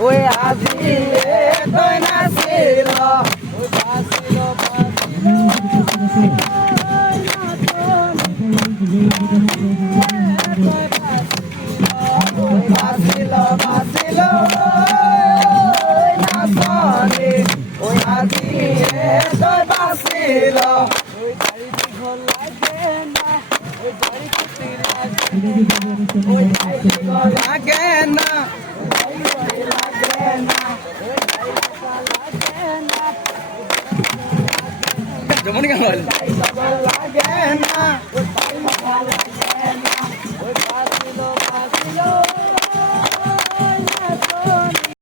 ওই আজিলে তুই নাছিল বাসিল বাসিল নাচনি ওই আজিলে তুই বাসিল ওই গাড়ি ঘর লাগে না ওই গাড়ি লাগে না যেমন কেমন লাগে না